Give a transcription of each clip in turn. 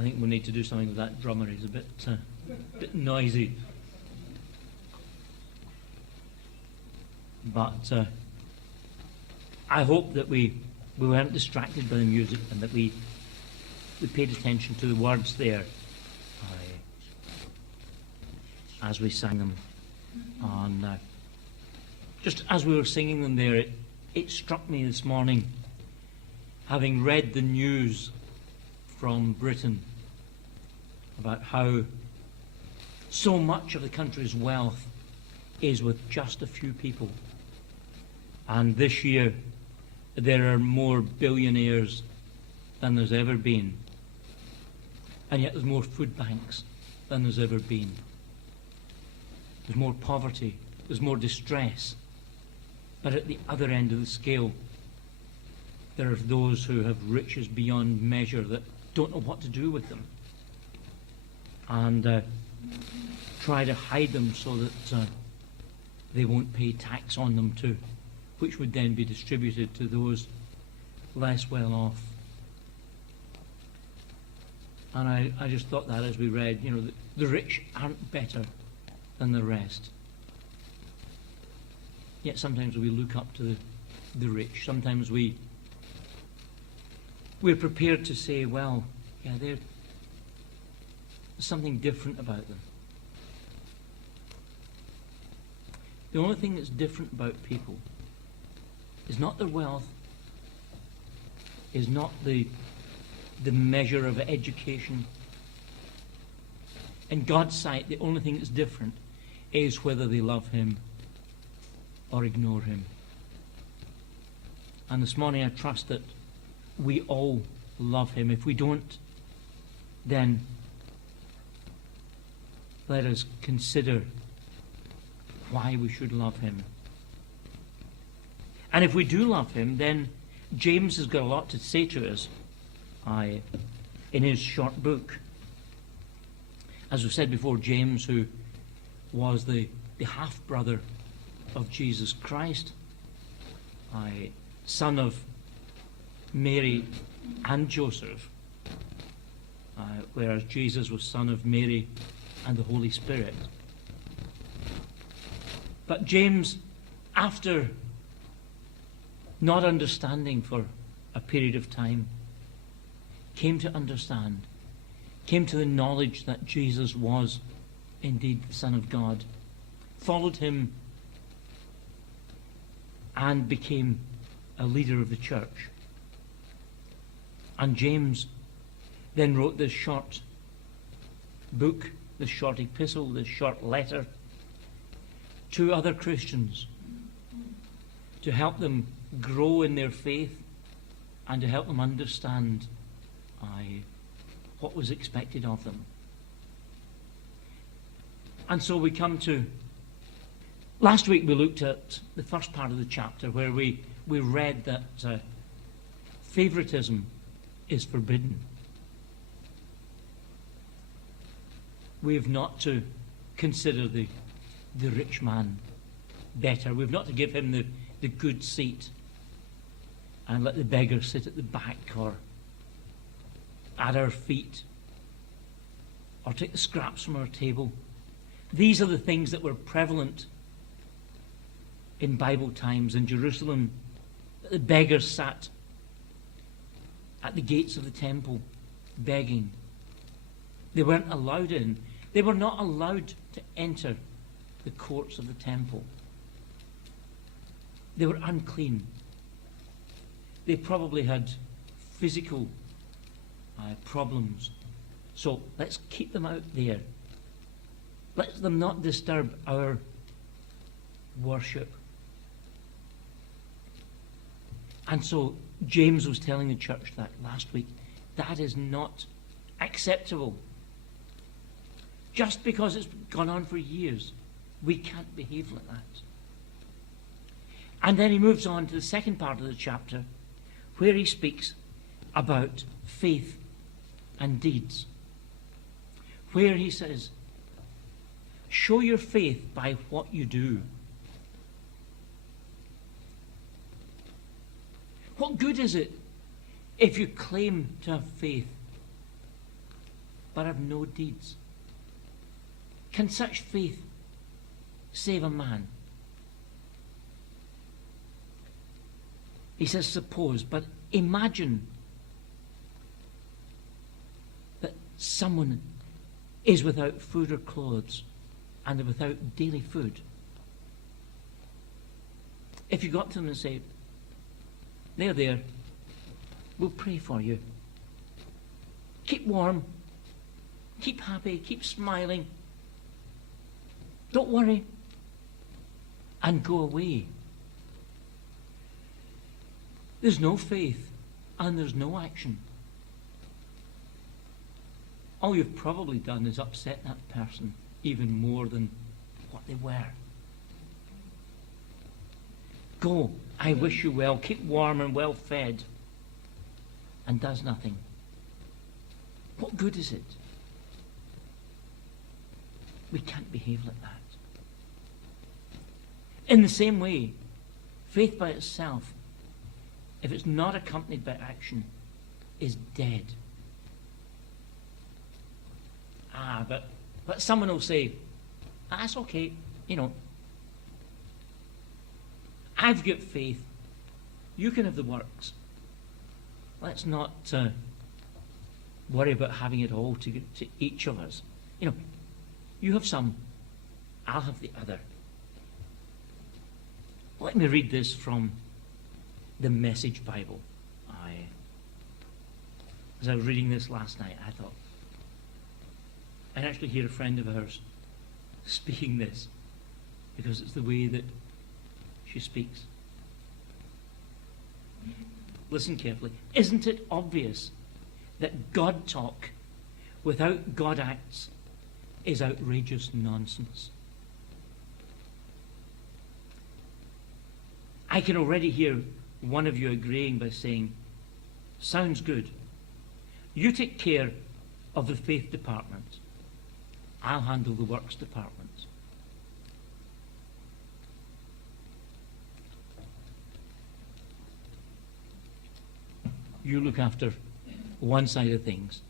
I think we'll need to do something with that drummer. He's a bit noisy. But I hope that we weren't distracted by the music and that we paid attention to the words there as we sang them. And just as we were singing them there, it struck me this morning, having read the news from Britain about how so much of the country's wealth is with just a few people. And this year, there are more billionaires than there's ever been. And yet there's more food banks than there's ever been. There's more poverty. There's more distress. But at the other end of the scale, there are those who have riches beyond measure that don't know what to do with them. And try to hide them so that they won't pay tax on them too, which would then be distributed to those less well off. And I just thought that as we read, the rich aren't better than the rest. Yet sometimes we look up to the rich. Sometimes we're prepared to say, well, yeah, there's something different about them. The only thing that's different about people is not their wealth, is not the measure of education. In God's sight, the only thing that's different is whether they love Him or ignore Him. And this morning I trust that we all love Him. If we don't, then let us consider why we should love Him. And if we do love Him, then James has got a lot to say to us in his short book. As we said before, James, who was the half-brother of Jesus Christ, son of Mary and Joseph, whereas Jesus was son of Mary and the Holy Spirit. But James, after not understanding for a period of time, came to understand, came to the knowledge that Jesus was indeed the Son of God, followed Him, and became a leader of the church. And James then wrote this short book, this short epistle, this short letter to other Christians to help them grow in their faith and to help them understand what was expected of them. And so we come to, last week we looked at the first part of the chapter where we read that favoritism is forbidden. We have not to consider the rich man better. We have not to give him the good seat and let the beggar sit at the back or at our feet or take the scraps from our table. These are the things that were prevalent in Bible times in Jerusalem. The beggars sat at the gates of the temple begging. They weren't allowed in. They were not allowed to enter the courts of the temple. They were unclean. They probably had physical problems. So let's keep them out there. Let them not disturb our worship. And so James was telling the church that last week. That is not acceptable. Just because it's gone on for years, we can't behave like that. And then he moves on to the second part of the chapter, where he speaks about faith and deeds. Where he says, show your faith by what you do. What good is it if you claim to have faith, but have no deeds? Can such faith save a man? He says, suppose, but imagine that someone is without food or clothes and without daily food. If you got to them and say, there, we'll pray for you. Keep warm, keep happy, keep smiling. Don't worry. And go away. There's no faith and there's no action. All you've probably done is upset that person even more than what they were. Go, I wish you well, keep warm and well fed, and does nothing. What good is it? We can't behave like that. In the same way, faith by itself, if it's not accompanied by action, is dead. But someone will say, that's okay, I've got faith, you can have the works. Let's not worry about having it all to each of us. You have some, I'll have the other. Let me read this from the Message Bible. As I was reading this last night, I thought, I'd actually hear a friend of ours speaking this, because it's the way that she speaks. Listen carefully. Isn't it obvious that God talk without God acts is outrageous nonsense? I can already hear one of you agreeing by saying, sounds good. You take care of the faith department. I'll handle the works department. You look after one side of things.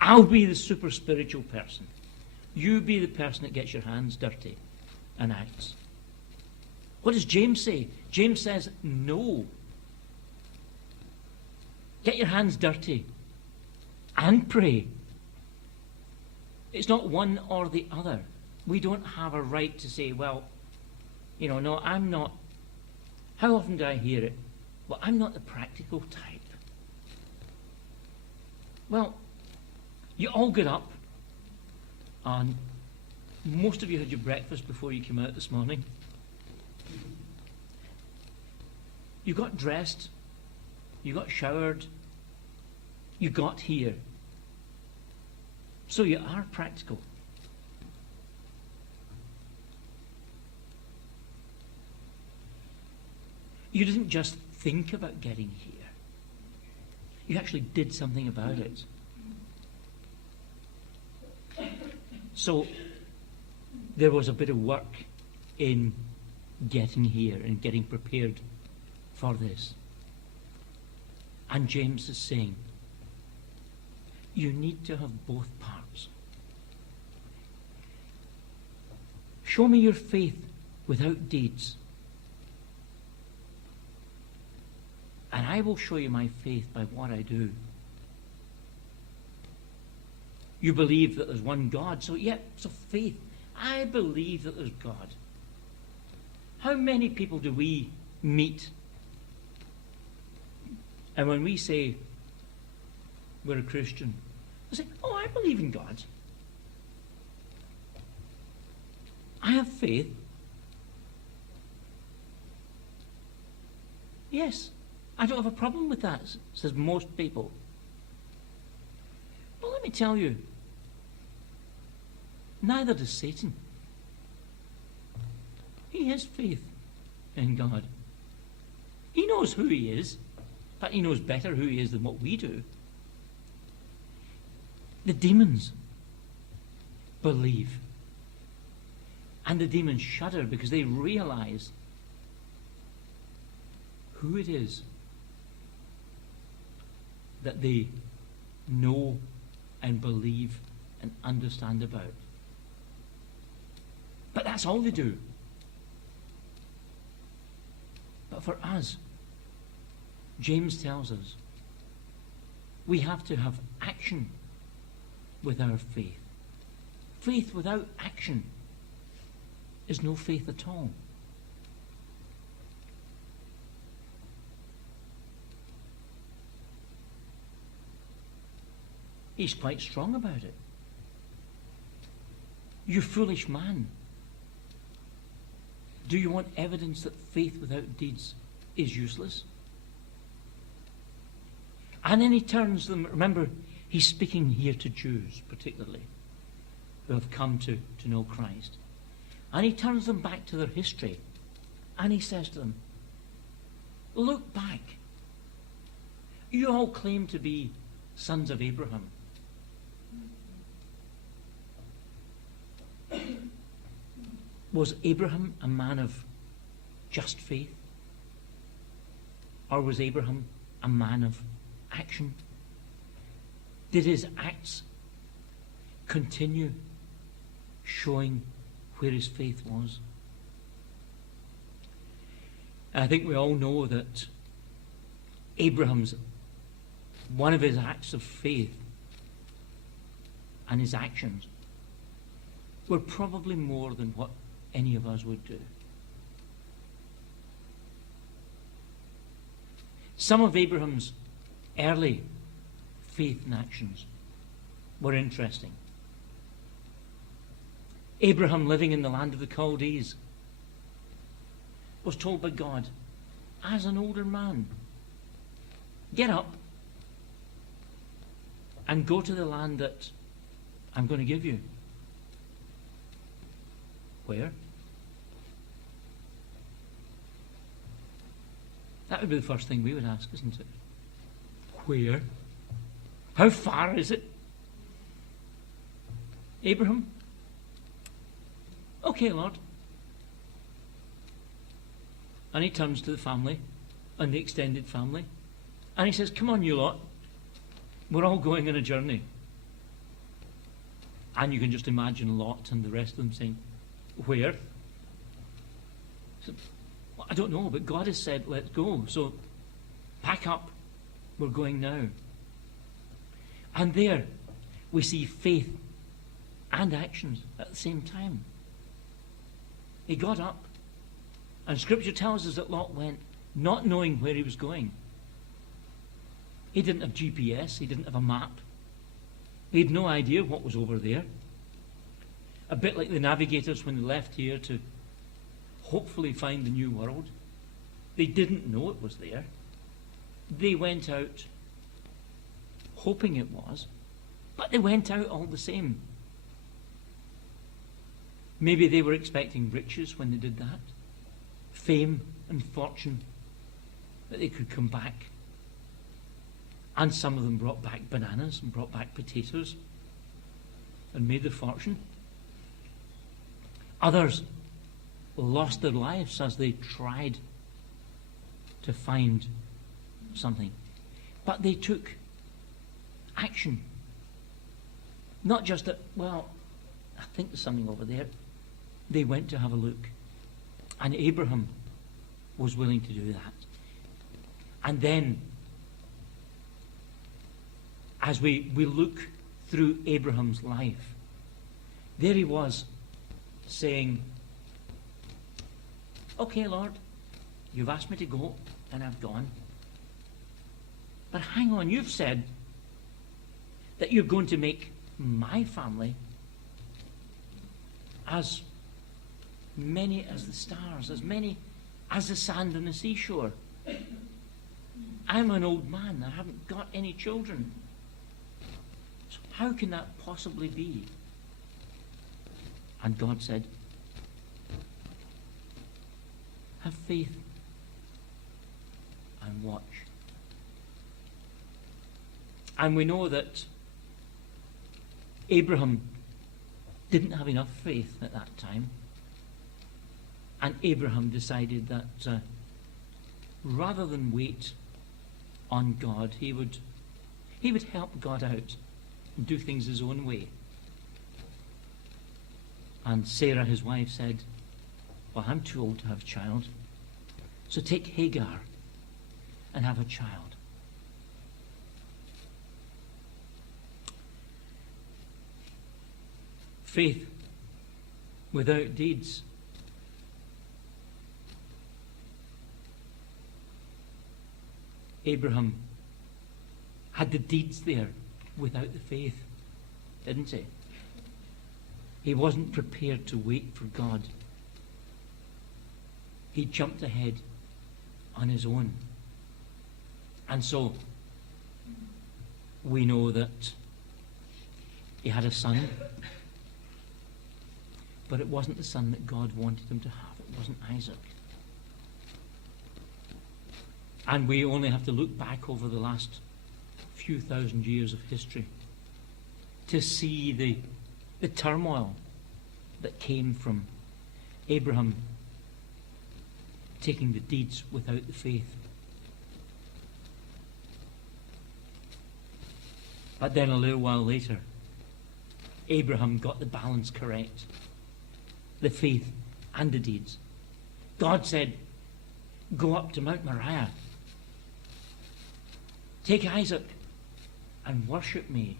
I'll be the super spiritual person. You be the person that gets your hands dirty and acts. What does James say? James says, no. Get your hands dirty and pray. It's not one or the other. We don't have a right to say, well, no, I'm not. How often do I hear it? Well, I'm not the practical type. Well, you all got up, and most of you had your breakfast before you came out this morning. You got dressed, you got showered, you got here. So you are practical. You didn't just think about getting here. You actually did something about it. So there was a bit of work in getting here and getting prepared for this. And James is saying, you need to have both parts. Show me your faith without deeds, and I will show you my faith by what I do. You believe that there's one God, so faith. I believe that there's God. How many people do we meet? And when we say we're a Christian, they say, oh, I believe in God. I have faith. Yes, I don't have a problem with that, says most people. But let me tell you, neither does Satan. He has faith in God. He knows who he is, but he knows better who he is than what we do. The demons believe. And the demons shudder because they realize who it is that they know and believe and understand about. But that's all they do. But for us, James tells us, we have to have action with our faith. Faith without action is no faith at all. He's quite strong about it. You foolish man. Do you want evidence that faith without deeds is useless? And then he turns them, remember, he's speaking here to Jews particularly, who have come to know Christ. And he turns them back to their history. And he says to them, look back. You all claim to be sons of Abraham. Was Abraham a man of just faith? Or was Abraham a man of action? Did his acts continue showing where his faith was? And I think we all know that Abraham's, one of his acts of faith and his actions were probably more than what any of us would do. Some of Abraham's early faith and actions were interesting. Abraham, living in the land of the Chaldees, was told by God, as an older man, get up and go to the land that I'm going to give you. Where? That would be the first thing we would ask, isn't it? Where? How far is it? Abraham? Okay, Lord. And he turns to the family and the extended family and he says, come on, you lot. We're all going on a journey. And you can just imagine Lot and the rest of them saying, where? So, well, I don't know, but God has said, let's go. So pack up. We're going now. And there we see faith and actions at the same time. He got up. And Scripture tells us that Lot went not knowing where he was going. He didn't have GPS. He didn't have a map. He had no idea what was over there. A bit like the navigators when they left here to hopefully find the new world. They didn't know it was there. They went out hoping it was, but they went out all the same. Maybe they were expecting riches when they did that. Fame and fortune, that they could come back. And some of them brought back bananas and brought back potatoes and made their fortune. Others lost their lives as they tried to find something. But they took action. Not just that, well, I think there's something over there. They went to have a look. And Abraham was willing to do that. And then, as we look through Abraham's life, there he was saying, okay, Lord, you've asked me to go, and I've gone. But hang on, you've said that you're going to make my family as many as the stars, as many as the sand on the seashore. I'm an old man. I haven't got any children. So how can that possibly be? And God said, have faith and watch. And we know that Abraham didn't have enough faith at that time. And Abraham decided that rather than wait on God, he would help God out and do things his own way. And Sarah, his wife, said, well, I'm too old to have a child. So take Hagar and have a child. Faith without deeds. Abraham had the deeds there without the faith, didn't he? He wasn't prepared to wait for God. He jumped ahead on his own. And so we know that he had a son, but it wasn't the son that God wanted him to have. It wasn't Isaac. And we only have to look back over the last few thousand years of history to see the turmoil that came from Abraham taking the deeds without the faith. But then a little while later, Abraham got the balance correct. The faith and the deeds. God said, go up to Mount Moriah. Take Isaac and worship me.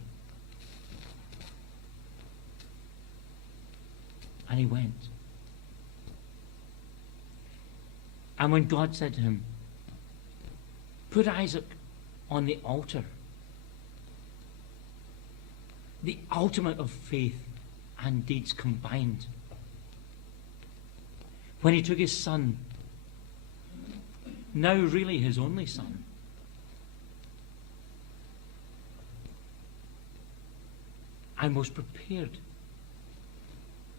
And he went. And when God said to him, put Isaac on the altar, the ultimate of faith and deeds combined, when he took his son, now really his only son, and was prepared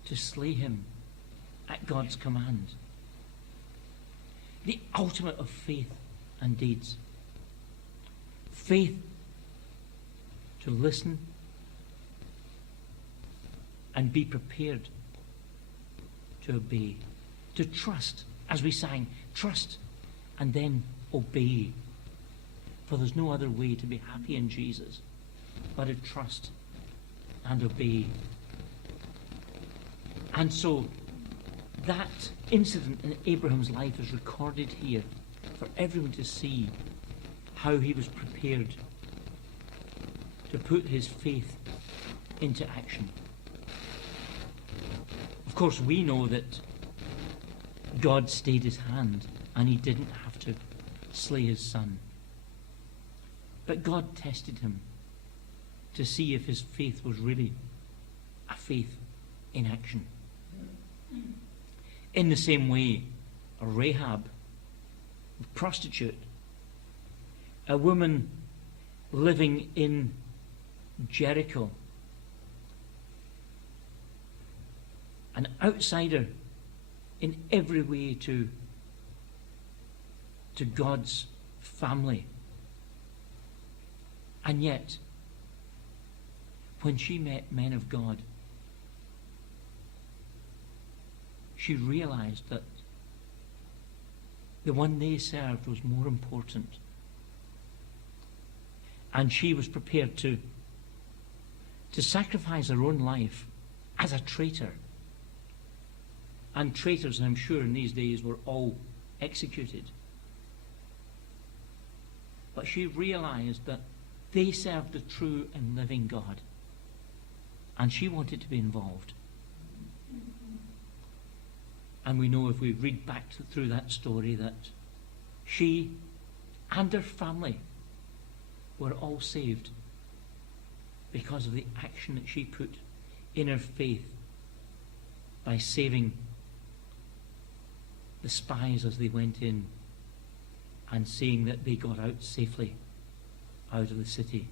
to slay him at God's command. The ultimate of faith and deeds. Faith to listen and be prepared to obey. To trust, as we sang, trust and then obey. For there's no other way to be happy in Jesus but to trust and obey. And so that incident in Abraham's life is recorded here for everyone to see how he was prepared to put his faith into action. Of course, we know that God stayed his hand and he didn't have to slay his son. But God tested him to see if his faith was really a faith in action. In the same way, a Rahab, a prostitute, a woman living in Jericho, an outsider in every way to God's family. And yet, when she met men of God, she realized that the one they served was more important. And she was prepared to sacrifice her own life as a traitor. And traitors, I'm sure, in these days were all executed. But she realized that they served the true and living God. And she wanted to be involved. And we know if we read back through that story that she and her family were all saved because of the action that she put in her faith by saving the spies as they went in and seeing that they got out safely out of the city.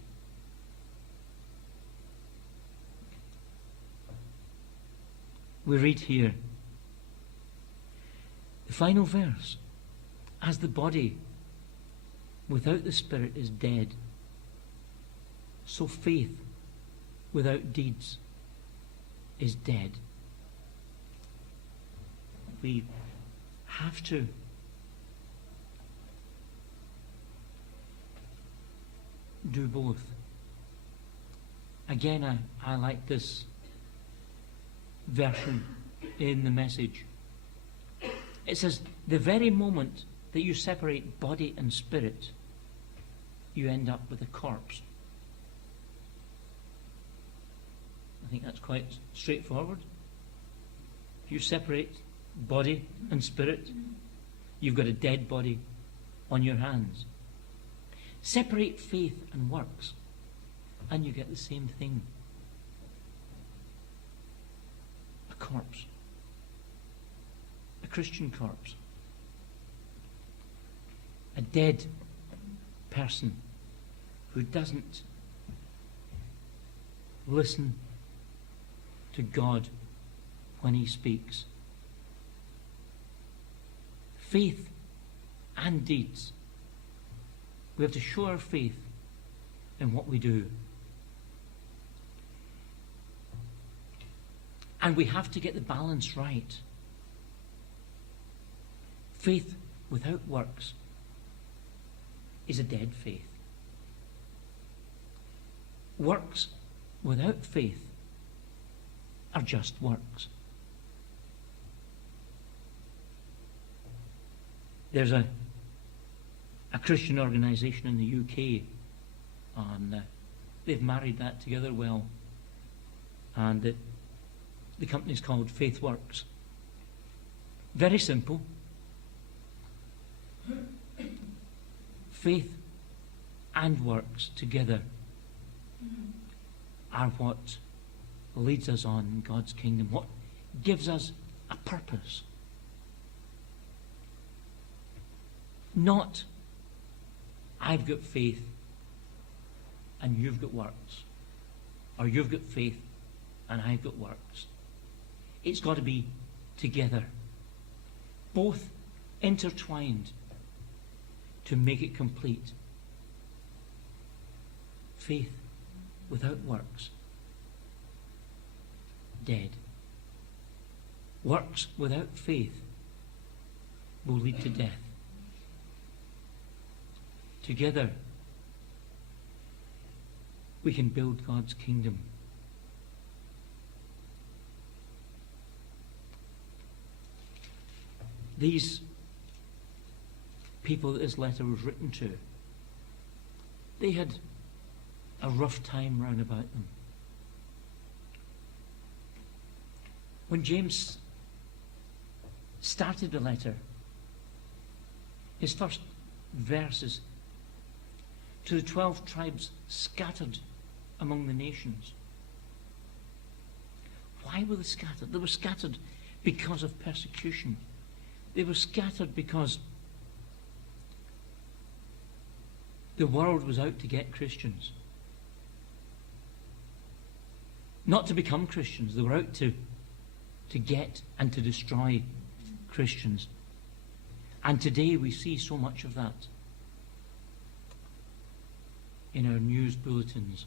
We read here, the final verse, as the body without the spirit is dead, so faith without deeds is dead. We have to do both. Again, I like this version in the Message. It says, the very moment that you separate body and spirit, you end up with a corpse. I think that's quite straightforward. If you separate body and spirit, you've got a dead body on your hands. Separate faith and works, and you get the same thing. A corpse. A Christian corpse. A dead person who doesn't listen to God when He speaks. Faith and deeds. We have to show our faith in what we do. And we have to get the balance right. Faith without works is a dead faith. Works without faith are just works. There's a Christian organisation in the UK, and they've married that together well. And the company's called Faith Works. Very simple. Faith and works together are what leads us on in God's kingdom, what gives us a purpose. Not, I've got faith and you've got works, or you've got faith and I've got works. It's got to be together, both intertwined to make it complete. Faith without works, dead. Works without faith will lead to death. Together, we can build God's kingdom. These people that this letter was written to, they had a rough time round about them. When James started the letter, his first verses, to the 12 tribes scattered among the nations. Why were they scattered? They were scattered because of persecution. They were scattered because the world was out to get Christians. Not to become Christians. They were out to get and to destroy Christians. And today we see so much of that in our news bulletins.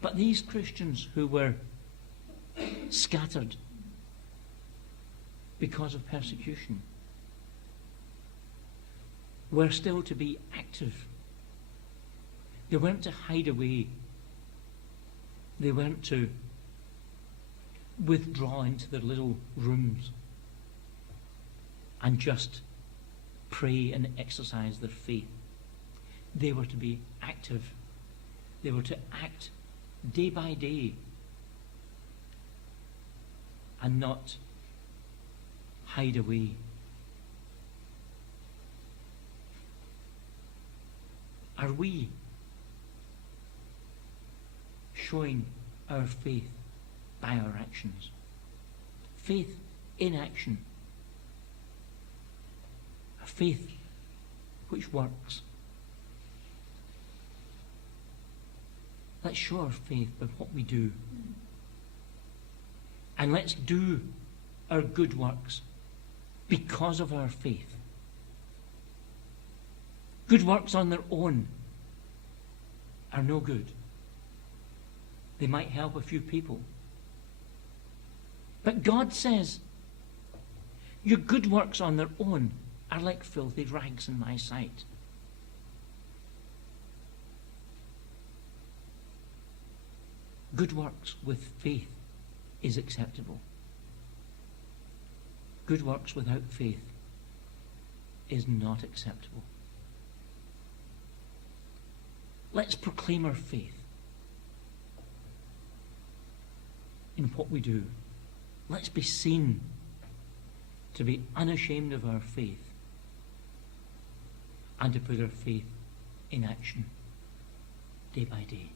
But these Christians who were scattered because of persecution were still to be active. They weren't to hide away. They weren't to withdraw into their little rooms and just pray and exercise their faith. They were to be active. They were to act day by day and not hide away. Are we showing our faith by our actions? Faith in action. A faith which works. Let's show our faith by what we do. And let's do our good works because of our faith. Good works on their own are no good. They might help a few people. But God says, your good works on their own are like filthy rags in my sight. Good works with faith is acceptable. Good works without faith is not acceptable. Let's proclaim our faith in what we do. Let's be seen to be unashamed of our faith and to put our faith in action day by day.